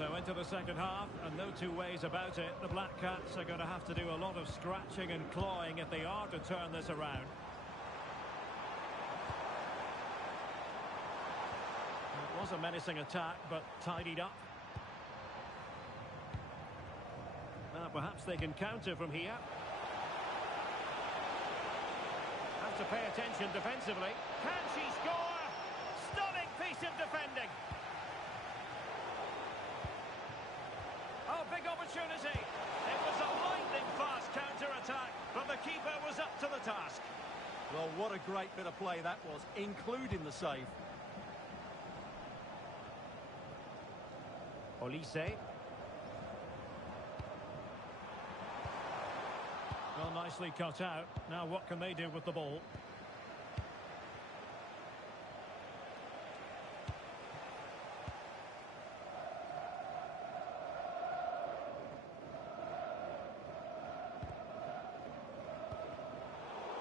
So into the second half, and no two ways about it. The Black Cats are going to have to do a lot of scratching and clawing if they are to turn this around. It was a menacing attack, but tidied up. Now perhaps they can counter from here. Have to pay attention defensively. Can she score? Stunning piece of defending. Oh, big opportunity. It was a lightning-fast counter-attack, but the keeper was up to the task. Well, what a great bit of play that was, including the save. Olise. Well, nicely cut out. Now what can they do with the ball?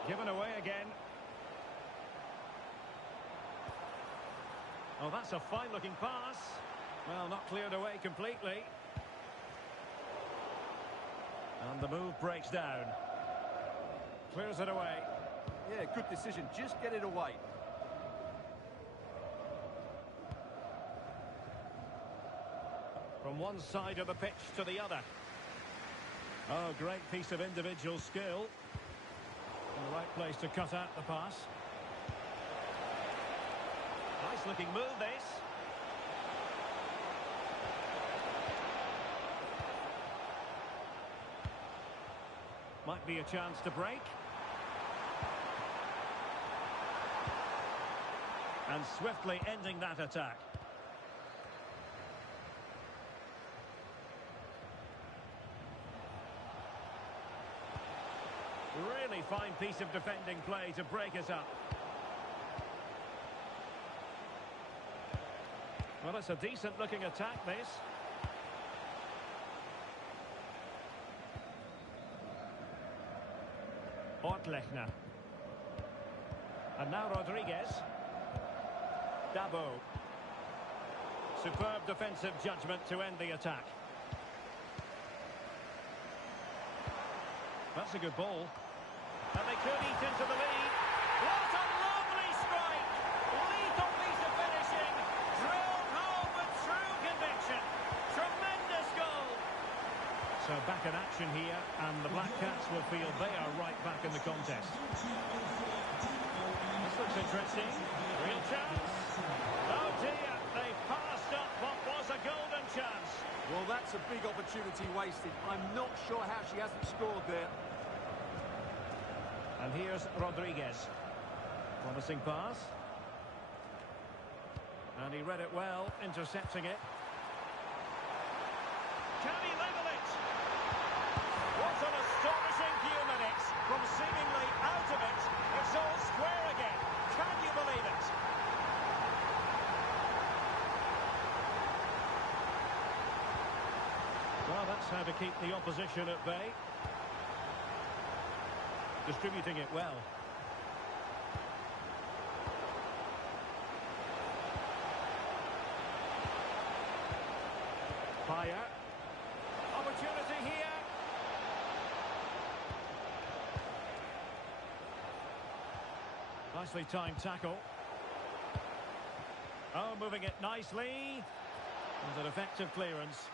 Given away again. Oh, that's a fine-looking pass. Well, not cleared away completely. And the move breaks down. Clears it away. Yeah, good decision. Just get it away. From one side of the pitch to the other. Oh, great piece of individual skill. In the right place to cut out the pass. Nice looking move this. Might be a chance to break. And swiftly ending that attack. Really fine piece of defending play to break us up. Well, it's a decent looking attack, this. Ortlechner. And now Rodriguez. Dabo. Superb defensive judgment to end the attack. That's a good ball. And they could eat into the lead. What a lovely strike! Lethal piece of finishing. Drilled home with true conviction. Tremendous goal. So back in action here, and the Black Cats will feel they are right back in the contest. This looks interesting. Real chance. Oh dear, they passed up what was a golden chance. Well, that's a big opportunity wasted. I'm not sure how she hasn't scored there. And here's Rodriguez. Promising pass. And he read it well, intercepting it. Can he level it? What an astonishing few minutes. From seemingly out of it, it's all square again. Can you believe it? Well, that's how to keep the opposition at bay. Distributing it well. Fire. Opportunity here. Nicely timed tackle. Oh, moving it nicely. And an effective clearance.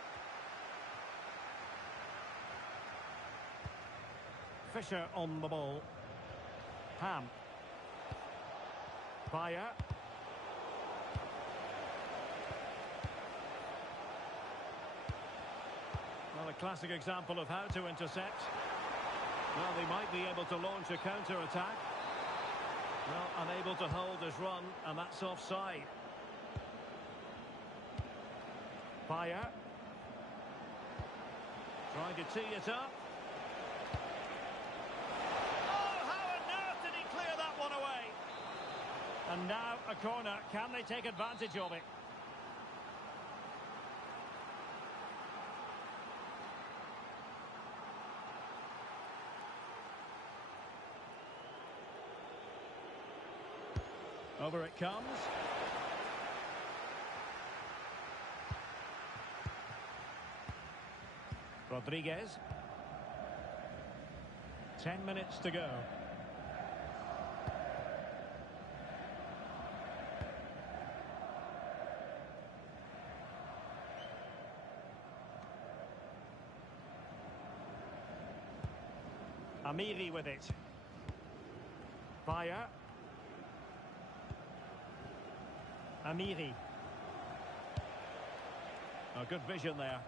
Fisher on the ball. Ham. Fire. Well, a classic example of how to intercept. Well, they might be able to launch a counter-attack. Well, unable to hold his run, and that's offside. Fire. Trying to tee it up. And now a corner. Can they take advantage of it? Over it comes. Rodriguez. 10 minutes to go. Amiri with it. Vaya. Amiri. Oh, good vision there.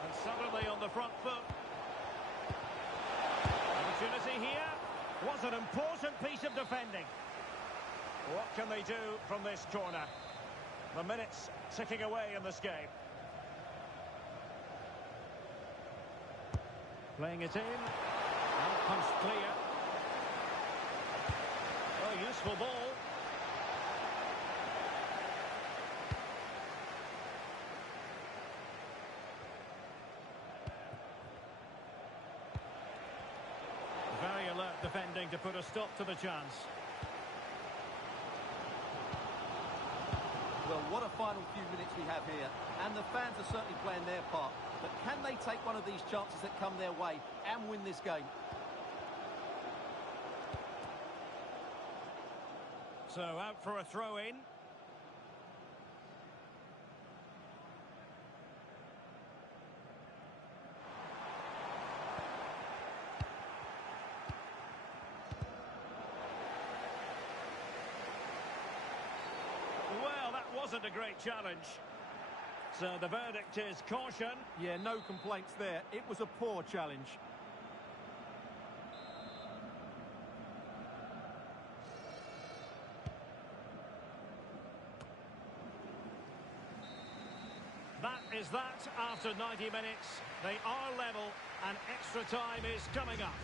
And suddenly on the front foot. Opportunity here. Was an important piece of defending. What can they do from this corner? The minutes ticking away in this game. Playing it in. And punched clear. Oh, useful ball. Very alert defending to put a stop to the chance. Well, what a final few minutes we have here. And the fans are certainly playing their part. But can they take one of these chances that come their way and win this game? So out for a throw-in. Well, that wasn't a great challenge. So the verdict is caution. Yeah, no complaints there. It was a poor challenge. That is that after 90 minutes. They are level and extra time is coming up.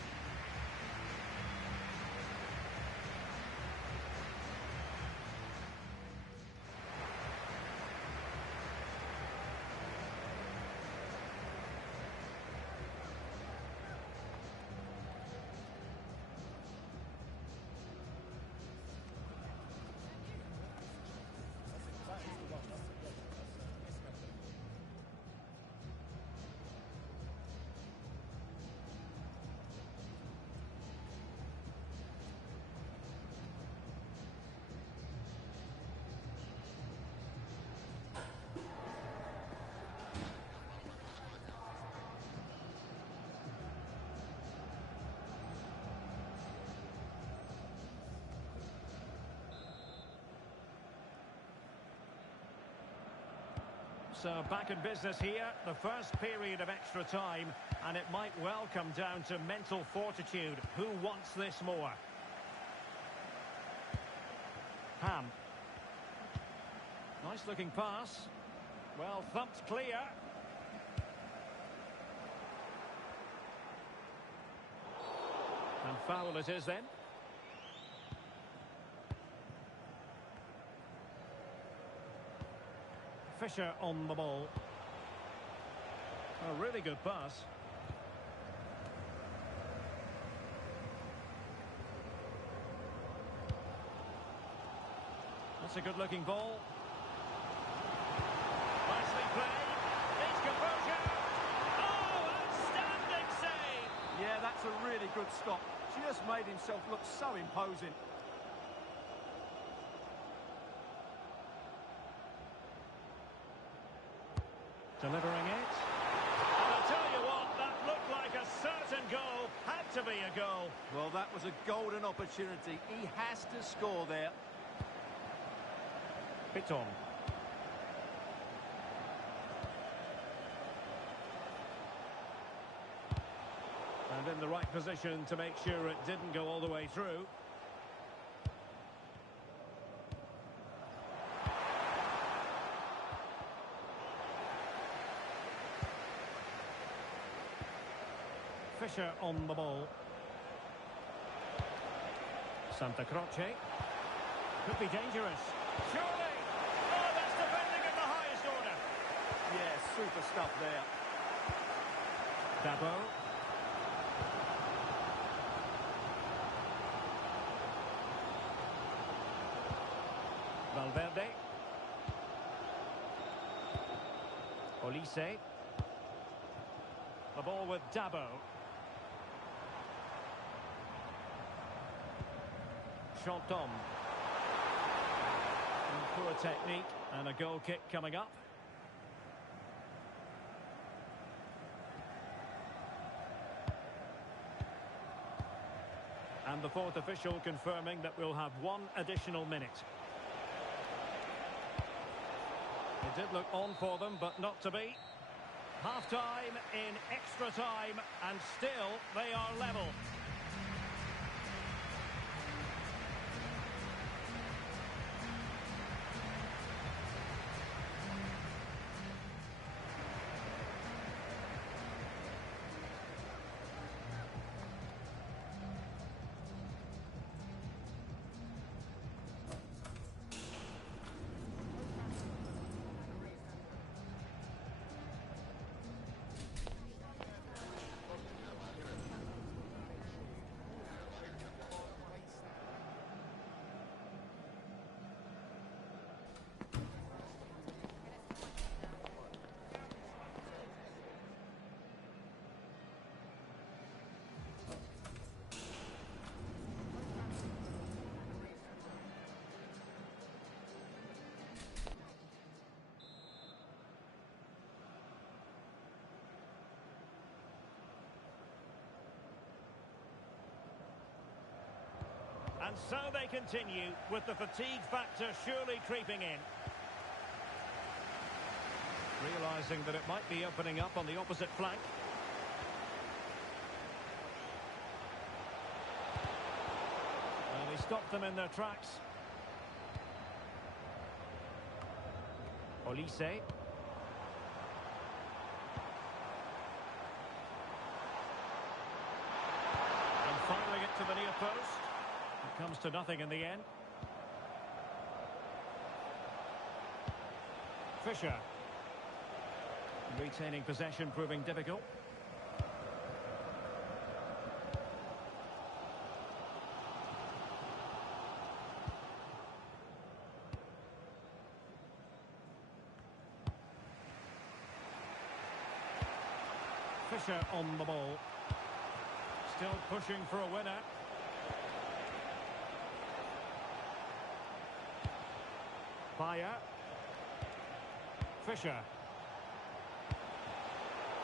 So back in business here, the first period of extra time, and it might well come down to mental fortitude. Who wants this more? Ham. Nice looking pass. Well, thumped clear. And foul it is then. Fisher on the ball. A really good pass. That's a good looking ball. Nicely played. Needs composure. Oh, outstanding save. Yeah, that's a really good stop. Just made himself look so imposing. Delivering it. And I tell you what, that looked like a certain goal. Had to be a goal. Well, that was a golden opportunity. He has to score there. Piton. And in the right position to make sure it didn't go all the way through. Fisher on the ball. Santa Croce. Could be dangerous. Surely! Oh, that's defending at the highest order. Yeah, super stuff there. Dabo. Valverde. Olise. The ball with Dabo. Chantom. Poor technique and a goal kick coming up. And the fourth official confirming that we'll have one additional minute. It did look on for them, but not to be. Half-time in extra time, and still they are level. And so they continue, with the fatigue factor surely creeping in. Realising that it might be opening up on the opposite flank. And he stopped them in their tracks. Olise. And firing it to the near post. It comes to nothing in the end. Fisher. Retaining possession proving difficult. Fisher on the ball. Still pushing for a winner. Fire. Fisher.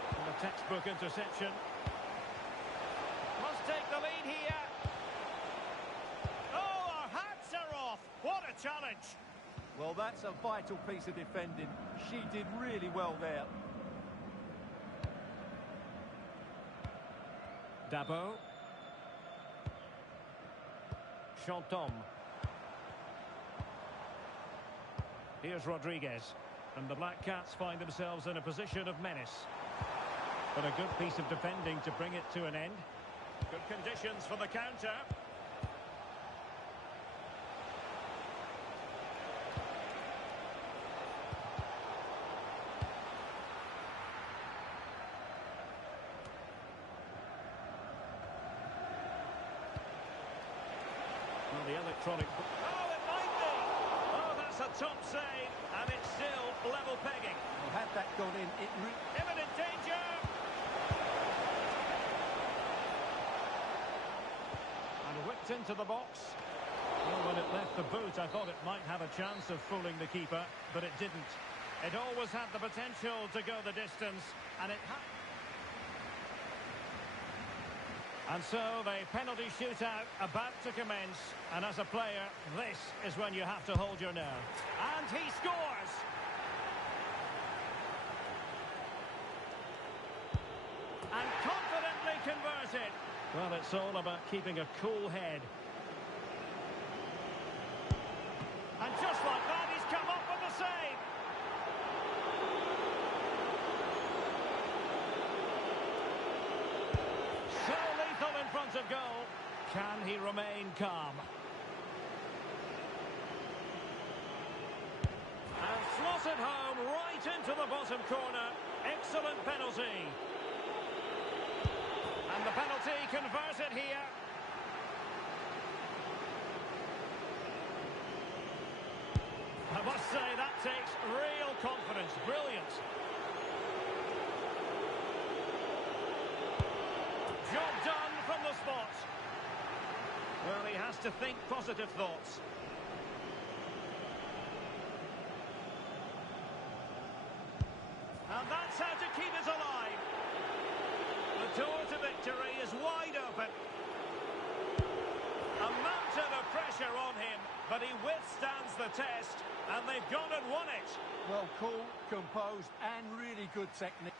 And a textbook interception. Must take the lead here. Oh, our hats are off. What a challenge. Well, that's a vital piece of defending. She did really well there. Dabo. Chantom. Here's Rodriguez. And the Black Cats find themselves in a position of menace. But a good piece of defending to bring it to an end. Good conditions for the counter. Well, the electronic... Oh, it might be! Oh, that's a top save, and it's still level pegging. Well, had that gone in, Imminent danger! And whipped into the box. Well, when it left the boot, I thought it might have a chance of fooling the keeper, but it didn't. It always had the potential to go the distance, and it had... And so the penalty shootout about to commence, and as a player, this is when you have to hold your nerve. And he scores! And confidently converted. Well, it's all about keeping a cool head. And just like that, he's come up with the save. So lethal in front of goal. Can he remain calm? And slotted home right into the bottom corner. Excellent penalty. And the penalty converted here. I must say that takes real confidence. Brilliant. he has to think positive thoughts. And that's how to keep it alive. The door to victory is wide open. A mountain of pressure on him, but he withstands the test, and they've gone and won it. Well, cool, composed, and really good technique.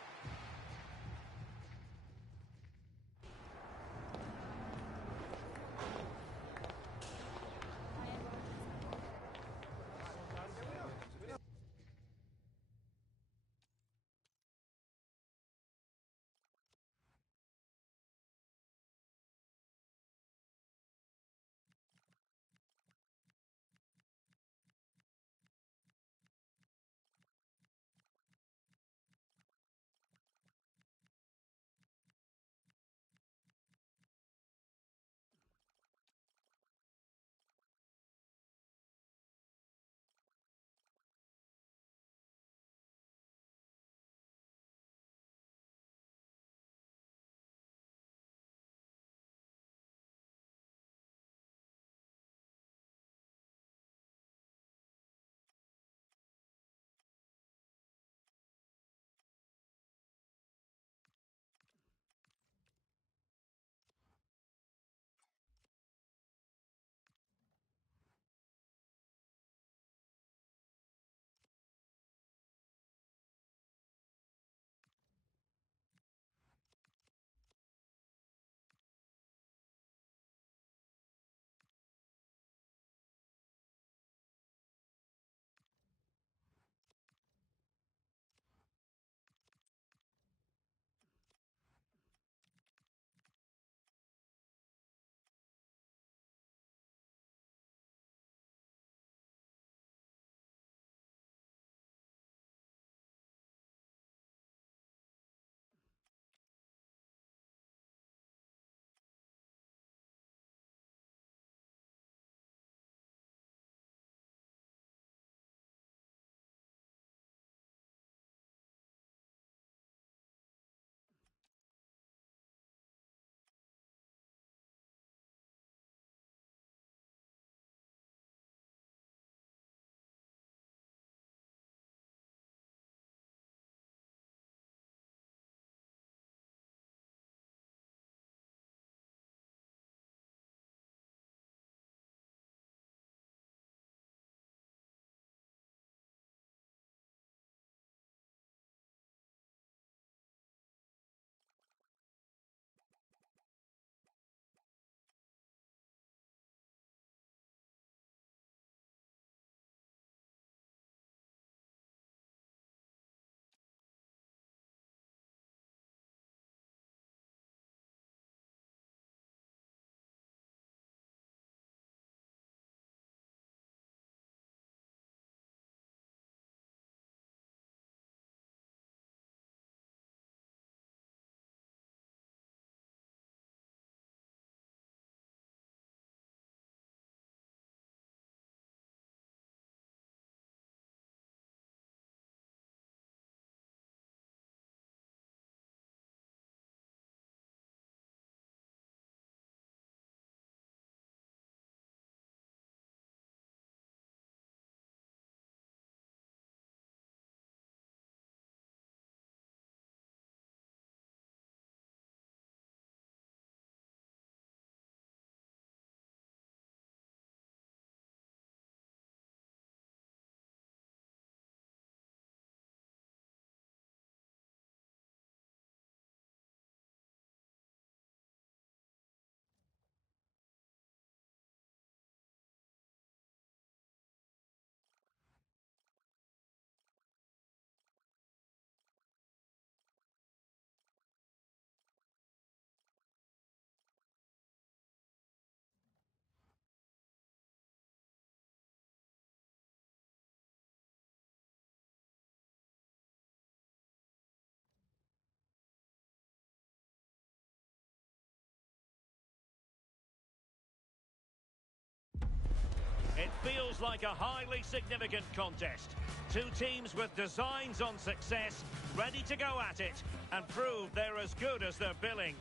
It feels like a highly significant contest. Two teams with designs on success, ready to go at it, and prove they're as good as they're billing.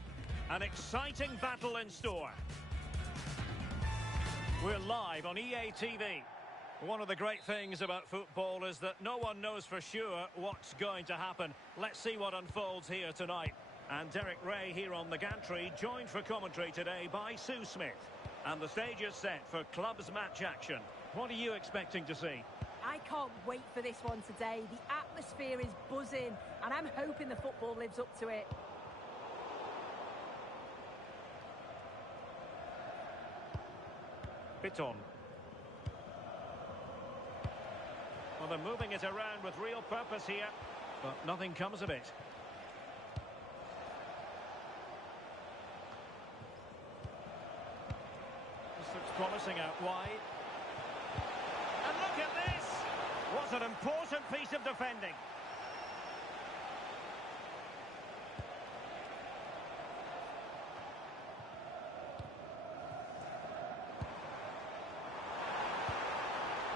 An exciting battle in store. We're live on EA TV. One of the great things about football is that no one knows for sure what's going to happen. Let's see what unfolds here tonight. And Derek Ray here on the gantry, joined for commentary today by Sue Smith. And the stage is set for clubs match action. What are you expecting to see? I can't wait for this one today. The atmosphere is buzzing, and I'm hoping the football lives up to it. Piton. Well, they're moving it around with real purpose here, but nothing comes of it. This looks promising out wide. And look at this! What an important piece of defending.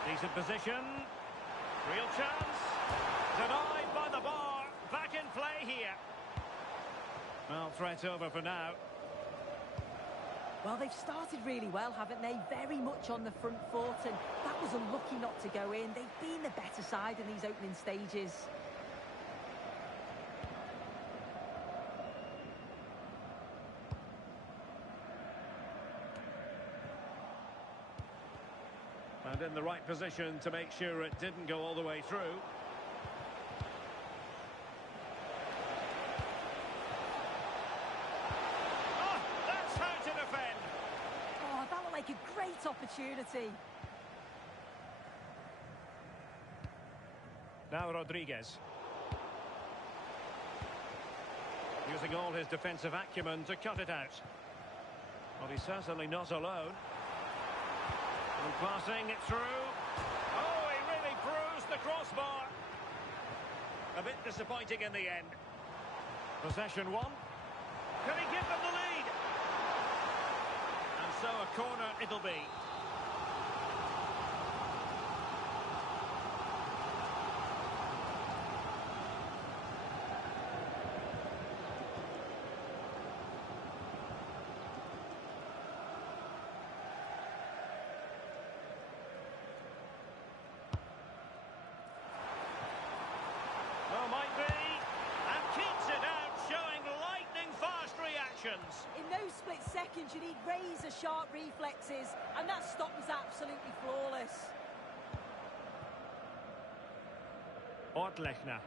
Decent position. Real chance. Denied by the bar. Back in play here. Well, threat over for now. Well, they've started really well, haven't they? Very much on the front foot, and that was unlucky not to go in. They've been the better side in these opening stages. And in the right position to make sure it didn't go all the way through. Oh, that's how to defend. Oh, that looked like a great opportunity. Now Rodriguez. Using all his defensive acumen to cut it out. Well, he's certainly not alone. And passing it through. Oh, he really bruised the crossbar. A bit disappointing in the end. Possession one. Can he give them the lead? And so a corner it'll be. Oh, might be. And keeps it out, showing lightning-fast reactions. In those split seconds, you need razor-sharp reflexes, and that stop was absolutely flawless. UlTrAs99.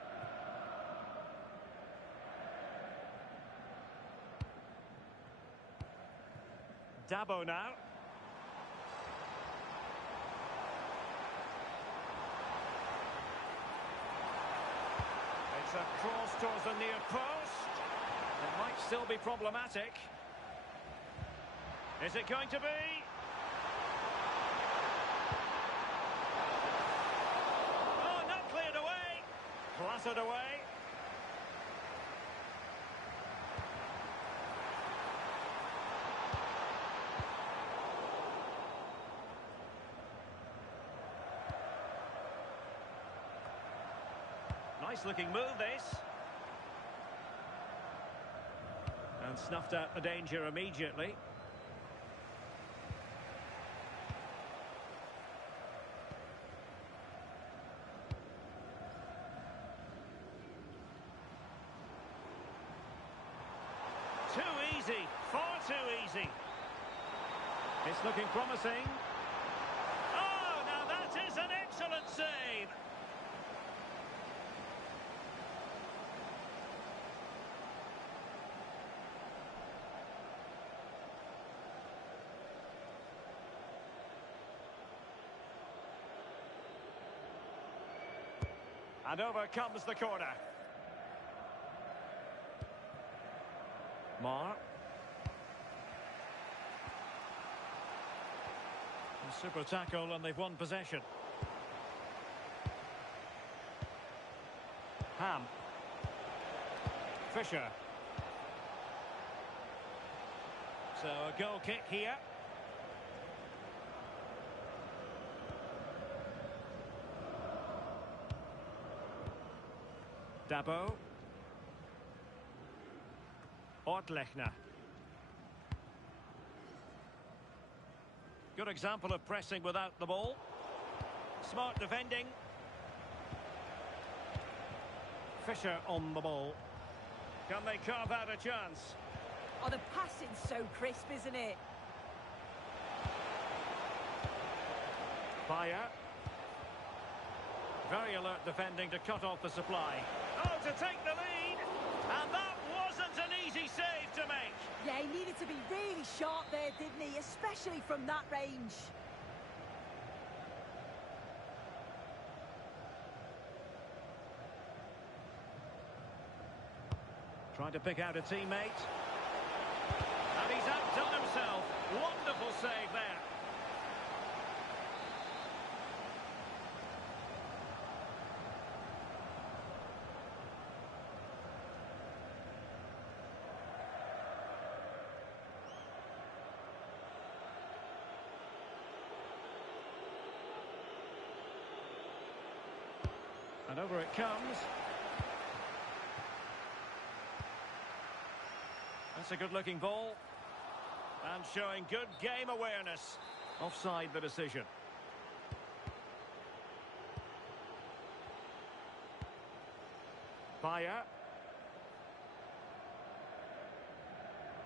Dabo now. It's a cross towards the near post. It might still be problematic. Is it going to be? Oh, not cleared away. Clattered away. Nice looking move, this. And snuffed out the danger immediately. Too easy, far too easy. It's looking promising. Oh, now that is an excellent save. And over comes the corner. Mar. A super tackle, and they've won possession. Ham. Fisher. So a goal kick here. Dabo. UlTrAs99. Good example of pressing without the ball. Smart defending. Fisher on the ball. Can they carve out a chance? Oh, the passing's so crisp, isn't it? Fire. Very alert defending to cut off the supply. Oh, to take the lead! And that wasn't an easy save to make. Yeah, he needed to be really sharp there, didn't he? Especially from that range. Trying to pick out a teammate. And he's outdone himself. Wonderful save there. And over it comes. That's a good-looking ball. And showing good game awareness. Offside the decision. Fire.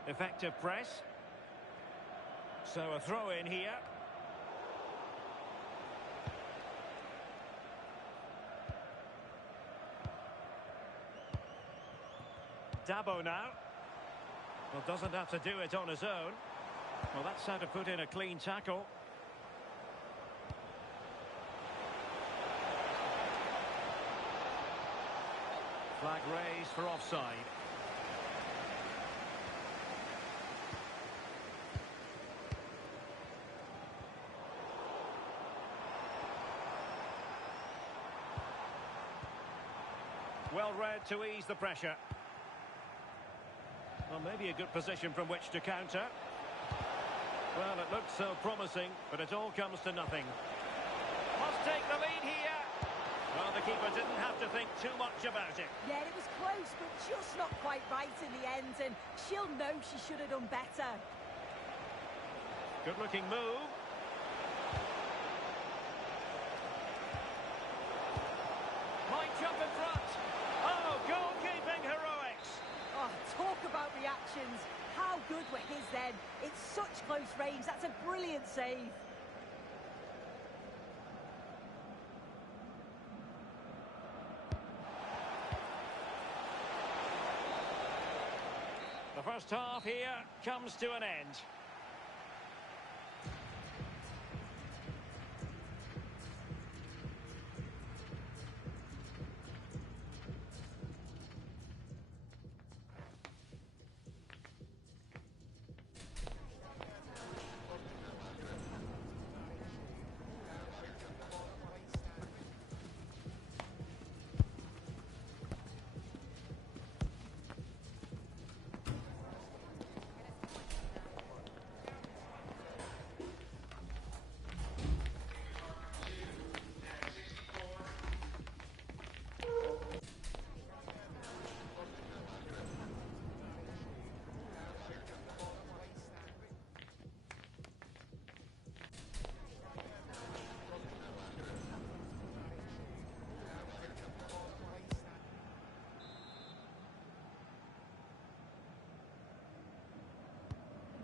Effective press. So a throw in here. Dabo now. Well, doesn't have to do it on his own. Well, that's how to put in a clean tackle. Flag raised for offside. Well read to ease the pressure. Well, maybe a good position from which to counter. Well, it looked so promising, but it all comes to nothing. Must take the lead here. Well, the keeper didn't have to think too much about it. Yeah, it was close, but just not quite right in the end, and she'll know she should have done better. Good-looking move. Might jump in front. Oh, goalkeeping heroics. Oh, talk about reactions. How good were his then? It's such close range. That's a brilliant save. The first half here comes to an end.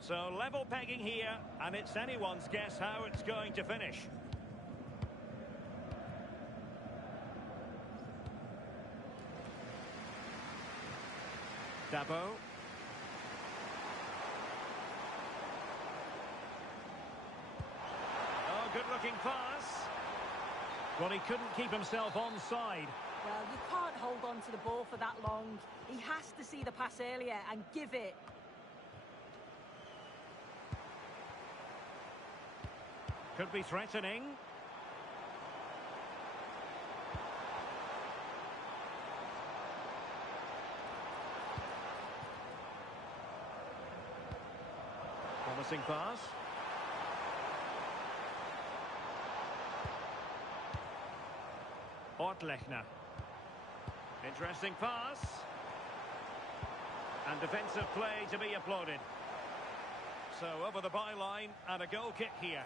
So level pegging here, and it's anyone's guess how it's going to finish. Dabo. Oh, good-looking pass. Well, he couldn't keep himself onside. Well, you can't hold on to the ball for that long. He has to see the pass earlier and give it. Could be threatening. Promising pass. UlTrAs99. Interesting pass. And defensive play to be applauded. So over the byline and a goal kick here.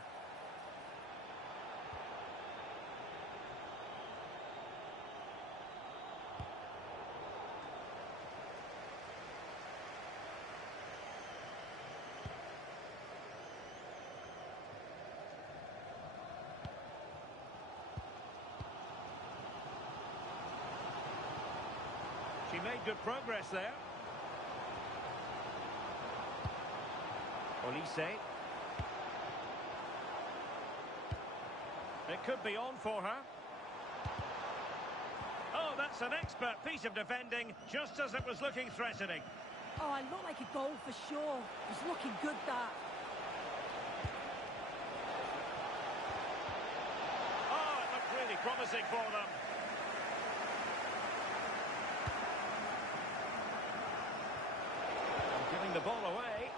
good progress there. Olise. It could be on for her. Oh, that's an expert piece of defending, just as it was looking threatening. Oh, it looked like a goal for sure. It was looking good, that. Oh, it looked really promising for them. Giving the ball away.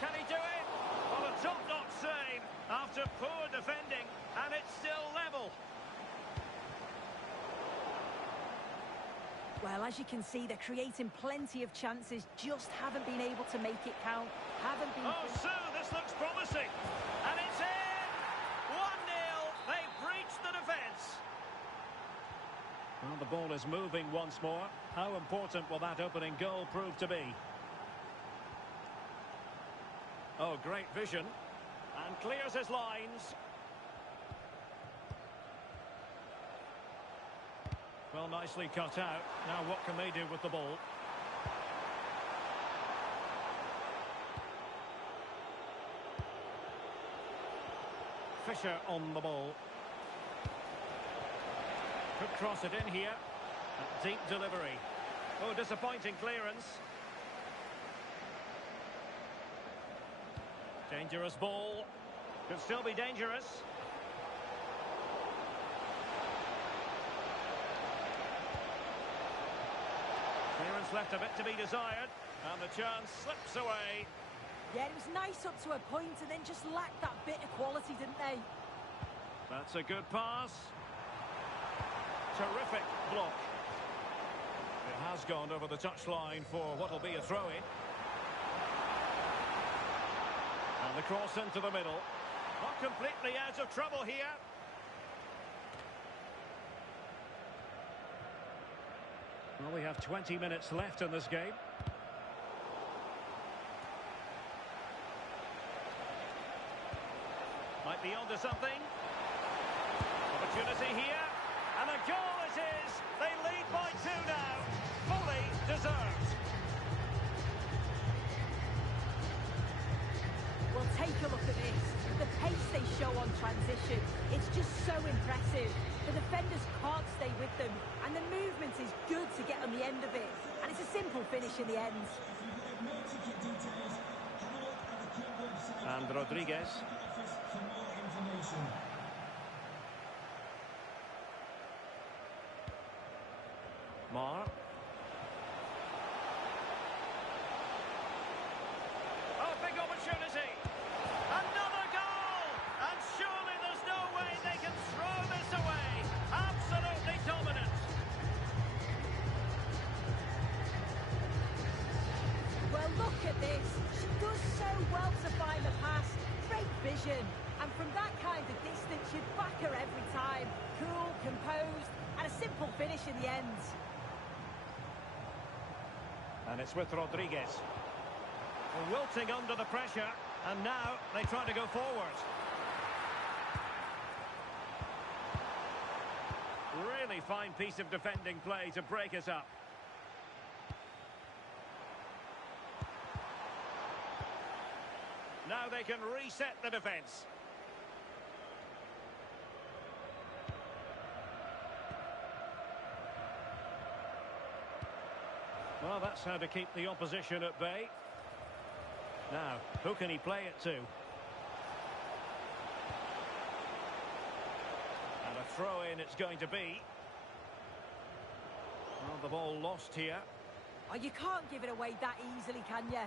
Can he do it? Well, a top-notch save after poor defending, and it's still level. Well, as you can see, they're creating plenty of chances, just haven't been able to make it count. Haven't been... Oh, Sue, this looks promising. And it's in! 1-0. They've breached the defence. Well, the ball is moving once more. How important will that opening goal prove to be? Oh, great vision. And clears his lines. Well, nicely cut out. Now what can they do with the ball? Fisher on the ball. Could cross it in here. A deep delivery. Oh, disappointing clearance. Dangerous ball. Could still be dangerous. Clearance left a bit to be desired, and the chance slips away. Yeah, it was nice up to a point and then just lacked that bit of quality, didn't they? That's a good pass. Terrific block. It has gone over the touchline for what will be a throw-in. And the cross into the middle. Not completely out of trouble here. Well, we have 20 minutes left in this game. Might be onto something. Opportunity here. And a goal it is. They lead by 2 now. Fully deserved. Well, take a look at this. The pace they show on transition, it's just so impressive. The defenders can't stay with them, and the movement is good to get on the end of it. And it's a simple finish in the end. And Rodriguez. Mar. Oh, big opportunity. Another goal! And surely there's no way they can throw this away. Absolutely dominant. Well, look at this. She does so well to find the pass. Great vision. And from that kind of distance, you'd back her every time. Cool, composed, and a simple finish in the end. And it's with Rodriguez. Wilting under the pressure, and now they try to go forward. Really fine piece of defending play to break us up. Now they can reset the defence. Well, that's how to keep the opposition at bay. Now, who can he play it to? And a throw-in it's going to be. Well, the ball lost here. Oh, you can't give it away that easily, can you?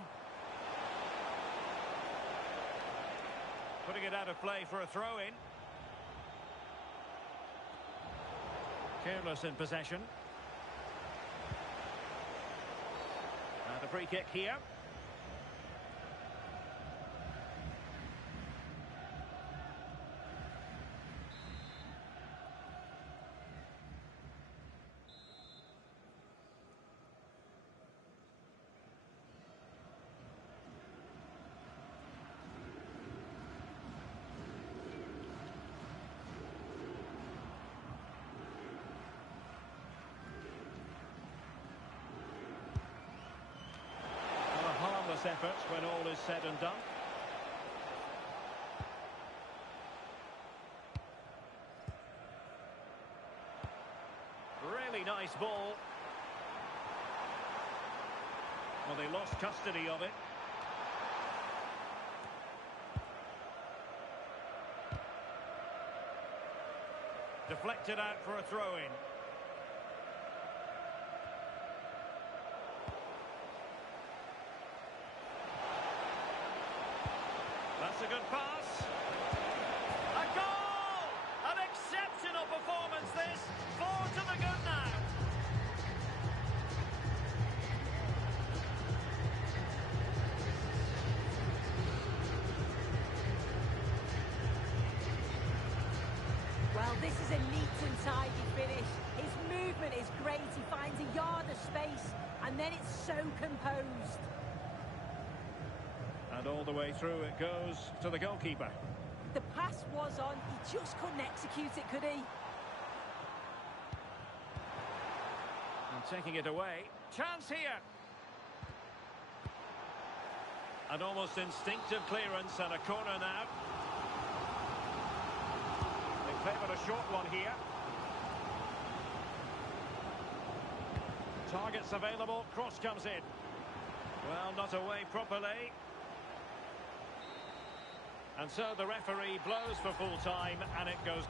Putting it out of play for a throw-in. Careless in possession. And a free kick here. best effort when all is said and done. Really nice ball. Well, they lost custody of it. Deflected out for a throw-in. That's a good pass. A goal! An exceptional performance this. 4 to the good now. Well, this is a neat and tidy finish. His movement is great. He finds a yard of space, and then it's so composed. And all the way through it goes to the goalkeeper. The pass was on. He just couldn't execute it, could he? And taking it away. Chance here. An almost instinctive clearance and a corner now. They favoured a short one here. Targets available. Cross comes in. Well, not away properly. And so the referee blows for full time, and it goes...